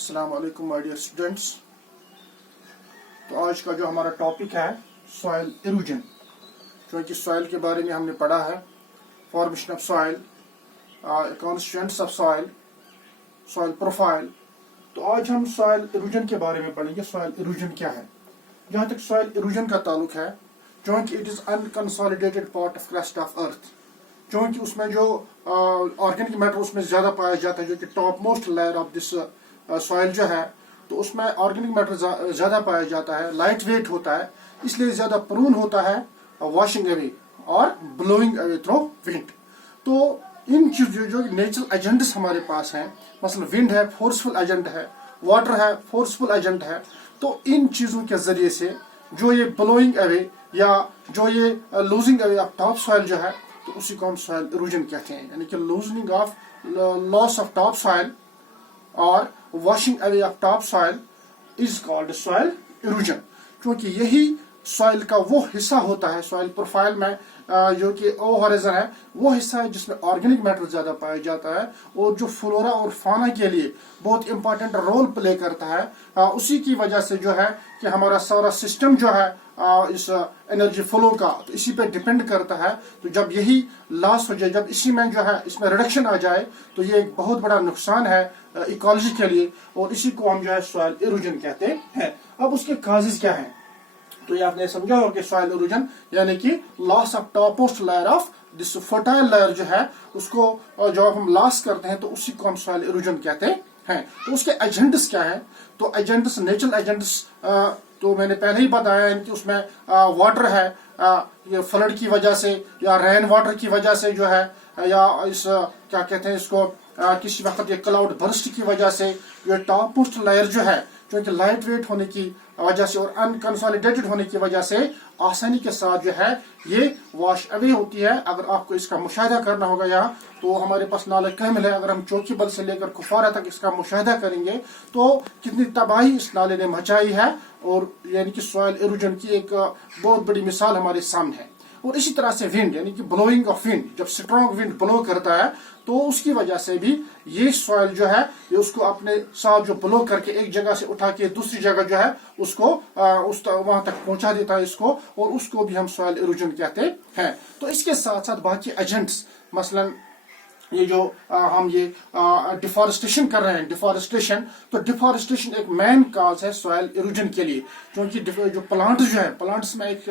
अस्सलाम वालेकुम my dear students. तो आज का जो हमारा टॉपिक है सॉइल इरोजन, क्योंकि सॉइल के बारे में हमने पढ़ा है formation of soil, constituents of soil, soil profile. तो आज हम सॉइल इरोजन के बारे में पढ़ेंगे। सॉइल इरोजन क्या है? जहाँ तक सॉइल इरोजन का ताल्लुक है, क्योंकि it is unconsolidated part of crust of earth, क्योंकि उसमें जो ऑर्गेनिक मैटर उसमें ज्यादा पाया जाता है, जो कि top most layer of this soil जो है, तो उसमें ऑर्गेनिक मैटर ज्यादा पाया जाता है, लाइट वेट होता है, इसलिए ज्यादा प्रून होता है वॉशिंग अवे और ब्लोइंग अवे थ्रू विंड। तो इन चीजों जो नेचुरल एजेंट्स हमारे पास हैं, मसलन विंड है फोर्सफुल एजेंट है, वाटर है फोर्सफुल एजेंट है, तो इन चीजों के जरिए से जो ये ब्लोइंग अवे या जो ये losing away of top soil जो है, तो उसी को हम सॉइल इरोजन कहते हैं। यानी कि loosening of loss of top soil और washing away of top soil is called soil erosion, क्योंकि यही सॉइल का वो हिस्सा होता है सॉइल प्रोफाइल में जो कि ओ हॉरिजन है, वो हिस्सा है जिसमें ऑर्गेनिक मैटर ज्यादा पाया जाता है और जो फ्लोरा और फाना के लिए बहुत इंपॉर्टेंट रोल प्ले करता है। उसी की वजह से जो है कि हमारा सारा सिस्टम जो है इस एनर्जी फ्लो का, तो इसी पे डिपेंड करता है। तो जब यही लॉस हो जाए, जब इसी में जो है इसमें रिडक्शन आ जाए, तो ये एक बहुत बड़ा नुकसान है इकोलॉजी के लिए, और इसी को हम जो है सॉइल इरोजन कहते हैं। अब उसके काजेज क्या हैं? तो ये आपने समझा होगा कि सॉइल इरोजन यानी कि loss of top most layer of this fertile layer जो है, उसको जब हम लॉस करते हैं तो उसी को हम सॉइल इरोजन कहते हैं। तो उसके एजेंट्स क्या हैं? तो एजेंट्स, नेचुरल एजेंट्स, तो मैंने पहले ही बताया कि उसमें वाटर है, ये फ्लड की वजह से या रेन वाटर की वजह से जो है, या इस क्या कहते हैं इसको, किसी वक्त ये क्लाउड बर्स्ट की वजह से ये टॉप मोस्ट लेयर जो है, क्योंकि लाइट वेट होने की वजह से और अनकंसोलिडेटेड होने की वजह से आसानी के साथ जो है ये वॉश अवे होती है। अगर आपको इसका मुशाहिदा करना होगा यहाँ, तो हमारे पास नाले कैमल है, अगर हम चौकीबल से लेकर कुफारा तक इसका मुशाहिदा करेंगे तो कितनी तबाही इस नाले ने मचाई है, और यानी कि सॉइल इरोजन की एक बहुत बड़ी मिसाल हमारे सामने है। और इसी तरह से विंड, यानी कि ब्लोइंग ऑफ विंड, जब स्ट्रॉन्ग विंड ब्लो करता है तो उसकी वजह से भी ये सॉइल जो है ये उसको अपने साथ जो ब्लो करके एक जगह से उठा के दूसरी जगह जो है उसको वहां तक पहुंचा देता है इसको, और उसको भी हम सॉइल इरोजन कहते हैं। तो इसके साथ साथ बाकी एजेंट्स, मसलन ये जो हम ये डिफॉरेस्टेशन कर रहे हैं, डिफॉरेस्टेशन, तो डिफॉरेस्टेशन एक मेन काज है सॉइल इरोजन के लिए, क्योंकि जो प्लांट जो है, प्लांट्स में एक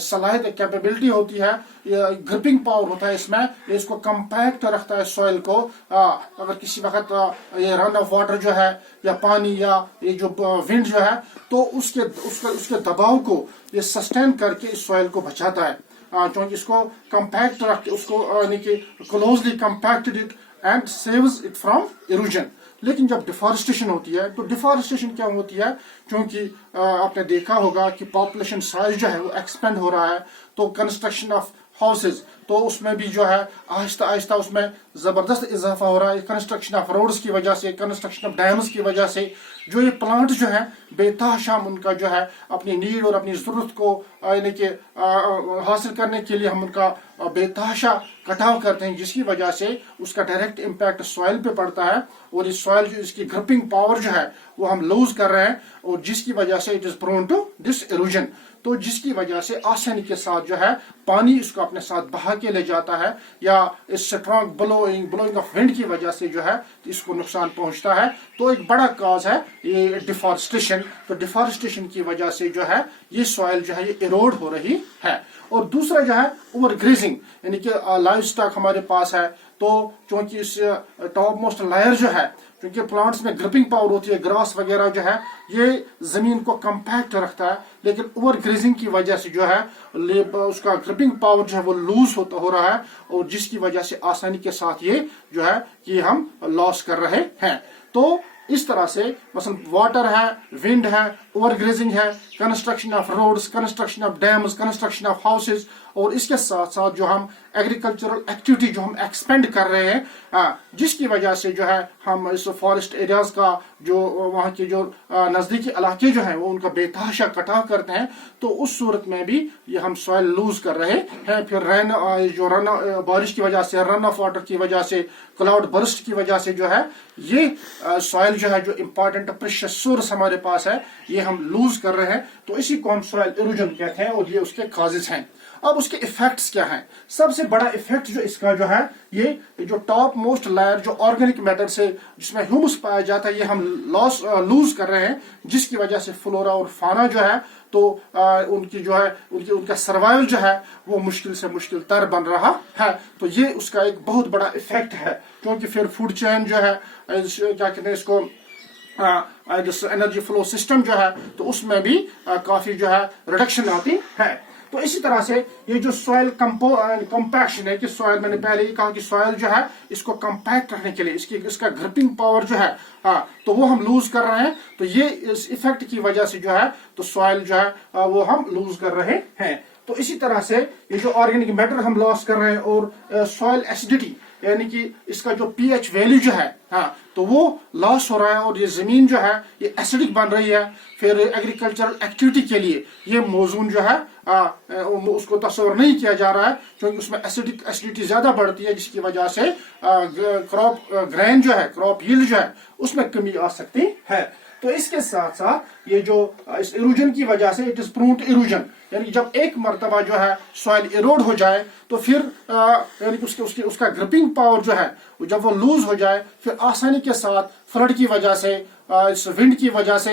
सलाहियत, एक कैपेबिलिटी होती है, ग्रिपिंग पावर होता है इसमें, ये इसको कंपैक्ट रखता है सॉइल को। अगर किसी वक्त ये रन ऑफ वाटर जो है या पानी या ये जो विंड जो है, तो उसके दबाव को ये सस्टेन करके इस सॉइल को बचाता है, क्योंकि इसको कंपैक्ट रख के उसको यानी कि closely compacted it and saves it from erosion. लेकिन जब डिफॉरेस्टेशन होती है, तो डिफॉरेस्टेशन क्या होती है? क्योंकि आपने देखा होगा कि पॉपुलेशन साइज जो है वो एक्सपेंड हो रहा है, तो कंस्ट्रक्शन ऑफ हाउसेज, तो उसमें भी जो है आहिस्ता आहिस्ता उसमें जबरदस्त इजाफा हो रहा है, कंस्ट्रक्शन ऑफ रोड्स की वजह से, कंस्ट्रक्शन ऑफ डैम्स की वजह से। जो ये प्लांट जो है बेतहाशाम उनका जो है अपनी नीड और अपनी जरूरत को यानी कि हासिल करने के लिए हम उनका बेतहाशा कटाव करते हैं, जिसकी वजह से उसका डायरेक्ट इम्पैक्ट सॉइल पे पड़ता है, और इस सॉइल जो इसकी ग्रिपिंग पावर जो है वो हम लूज कर रहे हैं, और जिसकी वजह से it is prone to this erosion. तो जिसकी वजह से आसानी के साथ जो है पानी इसको अपने साथ बहा के ले जाता है, या इस स्ट्रॉन्ग ब्लोइंग ऑफ विंड की वजह से जो है इसको नुकसान पहुंचता है। तो एक बड़ा काज है ये डिफॉरेस्टेशन। तो डिफॉरेस्टेशन की वजह से जो है ये सॉइल जो है ये इरोड हो रही है। और दूसरा जो है ओवर ग्रेजिंग, यानी कि लाइव स्टॉक हमारे पास है, तो क्योंकि इस टॉप मोस्ट लेयर जो है, क्योंकि प्लांट्स में ग्रिपिंग पावर होती है, ग्रास वगैरह जो है ये जमीन को कंपैक्ट रखता है, लेकिन ओवर ग्रेजिंग की वजह से जो है उसका ग्रिपिंग पावर जो है वो लूज हो रहा है, और जिसकी वजह से आसानी के साथ ये जो है कि हम लॉस कर रहे हैं। तो इस तरह से मसलन वाटर है, विंड है, ओवर ग्रेजिंग है, construction of roads, construction of dams, construction of houses, اور اس کے ساتھ ساتھ جو ہم ایگریکلچرل ایکٹیویٹی جو ہم ایکسپینڈ کر رہے ہیں جس کی وجہ سے جو ہے ہم اس فارسٹ ایریاز کا جو وہاں کے جو نزدیکی علاقے جو ہیں وہ ان کا بے تحاشا کٹاؤ کرتے ہیں، تو اس صورت میں بھی یہ ہم سوائل لوز کر رہے ہیں. پھر بارش کی وجہ سے، رن آف واٹر کی وجہ سے، کلاؤڈ برسٹ کی وجہ سے جو ہے یہ سوائل جو ہے جو امپورٹنٹ پریشس سورس ہمارے پاس ہے یہ ہم لوز کر رہے ہیں. تو اسی کو ہم سوائل ایروجن کہتے ہیں اور یہ اس کے کازز ہیں. اب اس کے ایفیکٹس کیا ہیں؟ سب سے بڑا ایفیکٹ جو اس کا جو ہے یہ جو ٹاپ موسٹ لائر جو آرگینک میٹر سے جس میں ہیومس پایا جاتا ہے یہ ہم لوز کر رہے ہیں، جس کی وجہ سے فلورا اور فانا جو ہے تو ان کی جو ہے ان کا سروائیول جو ہے وہ مشکل سے مشکل تر بن رہا ہے. تو یہ اس کا ایک بہت بڑا ایفیکٹ ہے، کیونکہ پھر فوڈ چین جو ہے کیا کہتے ہیں اس کو انرجی فلو سسٹم جو ہے تو اس میں بھی کافی جو ہے ریڈکشن آتی ہے. تو اسی طرح سے یہ جو سوائل کمپیکشن ہے کہ سوائل، میں نے پہلے ہی کہا کہ سوائل جو ہے اس کو کمپیکٹ رکھنے کے لیے اس کا گرپنگ پاور جو ہے تو وہ ہم لوز کر رہے ہیں. تو یہ اس ایفیکٹ کی وجہ سے جو ہے تو سوائل جو ہے وہ ہم لوز کر رہے ہیں. تو اسی طرح سے یہ جو آرگینک میٹر ہم لاس کر رہے ہیں اور سوائل ایسیڈیٹی یعنی کہ اس کا جو پی ایچ ویلیو جو ہے تو وہ لاس ہو رہا ہے اور یہ زمین جو ہے یہ ایسیڈک بن رہی ہے. پھر ایگریکلچرل ایکٹیویٹی کے لیے یہ موزون جو ہے اس کو تصور نہیں کیا جا رہا ہے، کیونکہ اس میں ایسیڈیٹی زیادہ بڑھتی ہے جس کی وجہ سے کراپ گرین جو ہے، کراپ ییلڈ جو ہے اس میں کمی آ سکتی ہے. تو اس کے ساتھ ساتھ یہ جو اس ایروجن کی وجہ سے it is prone to erosion, یعنی جب ایک مرتبہ جو ہے سوائل ایروڈ ہو جائے تو پھر یعنی کہ اس کا گرپنگ پاور جو ہے جب وہ لوز ہو جائے پھر آسانی کے ساتھ فلڈ کی وجہ سے، اس ونڈ کی وجہ سے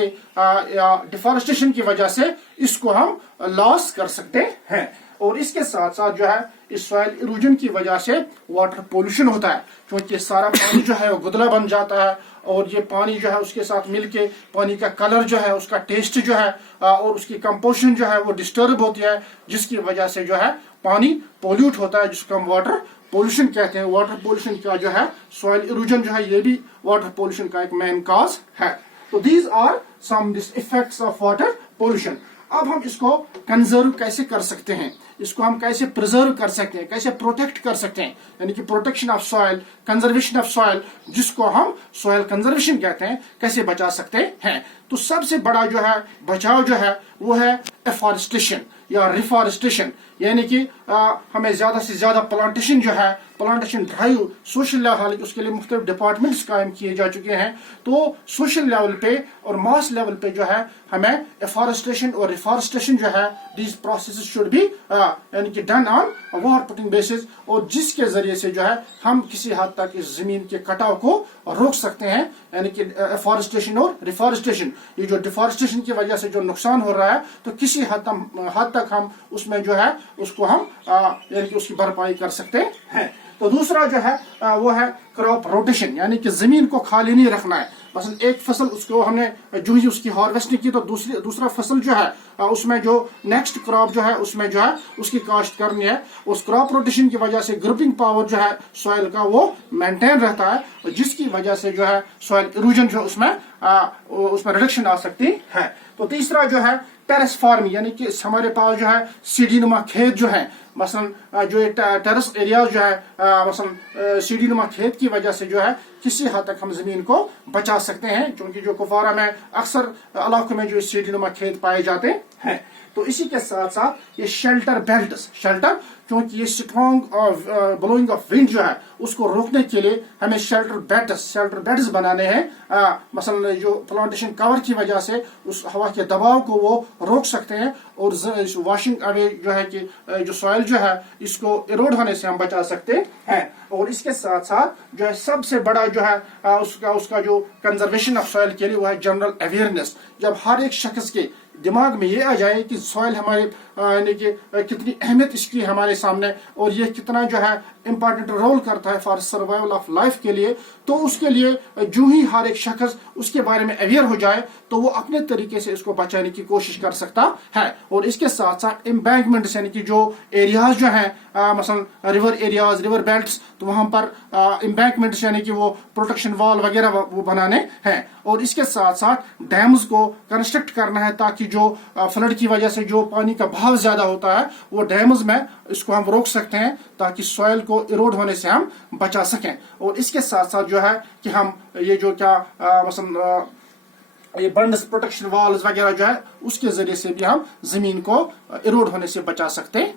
یا ڈیفارسٹیشن کی وجہ سے اس کو ہم لاس کر سکتے ہیں. اور اس کے ساتھ ساتھ جو ہے اس سوائل ایروجن کی وجہ سے واٹر پولوشن ہوتا ہے، کیونکہ سارا پانی جو ہے وہ گدلا بن جاتا ہے اور یہ پانی جو ہے اس کے ساتھ مل کے پانی کا کلر جو ہے، اس کا ٹیسٹ جو ہے اور اس کی کمپوزیشن جو ہے وہ ڈسٹرب ہوتی ہے، جس کی وجہ سے جو ہے پانی پولیوٹ ہوتا ہے، جس کو ہم واٹر پولوشن کہتے ہیں. واٹر پولوشن کا جو ہے سوائل ایروجن جو ہے یہ بھی واٹر پولوشن کا ایک مین کاز ہے. تو these are some effects of water pollution. اب ہم اس کو کنزرو کیسے کر سکتے ہیں، اس کو ہم کیسے پرزرو کر سکتے ہیں، کیسے پروٹیکٹ کر سکتے ہیں، یعنی کہ protection of soil, conservation of soil جس کو ہم سوائل کنزرویشن کہتے ہیں، کیسے بچا سکتے ہیں. تو سب سے بڑا جو ہے بچاؤ جو ہے وہ ہے ایفارسٹیشن یا ریفارسٹیشن، یعنی کہ ہمیں زیادہ سے زیادہ پلانٹیشن جو ہے، پلانٹیشن ڈرائیو سوشل لیول، حالانکہ اس کے لیے مختلف ڈپارٹمنٹس قائم کیے جا چکے ہیں. تو سوشل لیول پہ اور ماس لیول پہ جو ہے ہمیں ایفارسٹیشن اور ریفارسٹیشن جو ہے دیز پروسیسز شوڈ بی یعنی کہ done on war footing bases, اور جس کے ذریعے سے جو ہے ہم کسی حد تک اس زمین کے کٹاؤ کو روک سکتے ہیں. یعنی کہ ایفارسٹیشن اور ریفارسٹیشن، یہ جو ڈیفارسٹیشن کی وجہ سے جو نقصان ہو رہا ہے تو کسی حد تک ہم اس میں جو ہے اس کو ہم یعنی کہ اس کی بھرپائی کر سکتے ہیں. تو دوسرا جو ہے وہ ہے کراپ روٹیشن، یعنی کہ زمین کو خالی نہیں رکھنا ہے. مثلا ایک فصل اس کو ہم نے جو ہی اس کی ہارویسٹنگ کی تو دوسرا فصل جو ہے اس میں جو نیکسٹ کراپ جو ہے اس میں جو ہے اس کی کاشت کرنی ہے. اس کراپ روٹیشن کی وجہ سے گروپنگ پاور جو ہے سوائل کا وہ مینٹین رہتا ہے، جس کی وجہ سے جو ہے سوائل ایروجن جو اس میں ریڈکشن آ سکتی ہے. تو تیسرا جو ہے ٹیرس فارمنگ، یعنی کہ ہمارے پاس جو ہے سیڑھی نما کھیت جو ہے، مثلا جو ٹیرس ایریاز جو ہے مثلا سیڑھی نما کھیت کی وجہ سے جو ہے کسی حد تک ہم زمین کو بچا سکتے ہیں، کیونکہ جو کپوارہ میں اکثر علاقوں میں جو سیڑھی نما کھیت پائے جاتے ہیں. تو اسی کے ساتھ ساتھ یہ شیلٹر بیلٹس، کیونکہ یہ اسٹرانگ بلوئنگ آف ونڈ جو ہے اس کو روکنے کے لیے ہمیں شیلٹر بیڈز بنانے ہیں. مثلا جو پلانٹیشن کور کی وجہ سے اس ہوا کے دباؤ کو وہ روک سکتے ہیں اور واشنگ اوے جو ہے کہ جو سوائل جو ہے اس کو ایروڈ ہونے سے ہم بچا سکتے ہیں. اور اس کے ساتھ ساتھ جو ہے سب سے بڑا جو ہے اس کا جو کنزرویشن آف سوائل کے لیے وہ ہے جنرل اویئرنیس. جب ہر ایک شخص کے دماغ میں یہ آ جائے کہ سوائل ہمارے یعنی کہ کتنی اہمیت اس کی ہمارے سامنے اور یہ کتنا جو ہے امپارٹنٹ رول کرتا ہے فار سروائیول آف لائف کے لیے، تو اس کے لیے جو ہی ہر ایک شخص اس کے بارے میں اویئر ہو جائے تو وہ اپنے طریقے سے اس کو بچانے کی کوشش کر سکتا ہے. اور اس کے ساتھ ساتھ امبینکمنٹس، یعنی کہ جو ایریاز جو ہیں مثلا ریور ایریاز، ریور بیلٹس، تو وہاں پر امبینکمنٹس یعنی کہ وہ پروٹیکشن وال وغیرہ وہ بنانے ہیں. اور اس کے ساتھ ساتھ ڈیمز کو کنسٹرکٹ کرنا ہے تاکہ की जो फ्लड की वजह से जो पानी का बहाव ज्यादा होता है वो डैम्स में इसको हम रोक सकते हैं ताकि सॉइल को इरोड होने से हम बचा सकें। और इसके साथ साथ जो है कि हम ये जो क्या मसलन ये बंड्स प्रोटेक्शन वॉल्स वगैरह जो है उसके जरिए से भी हम जमीन को इरोड होने से बचा सकते हैं।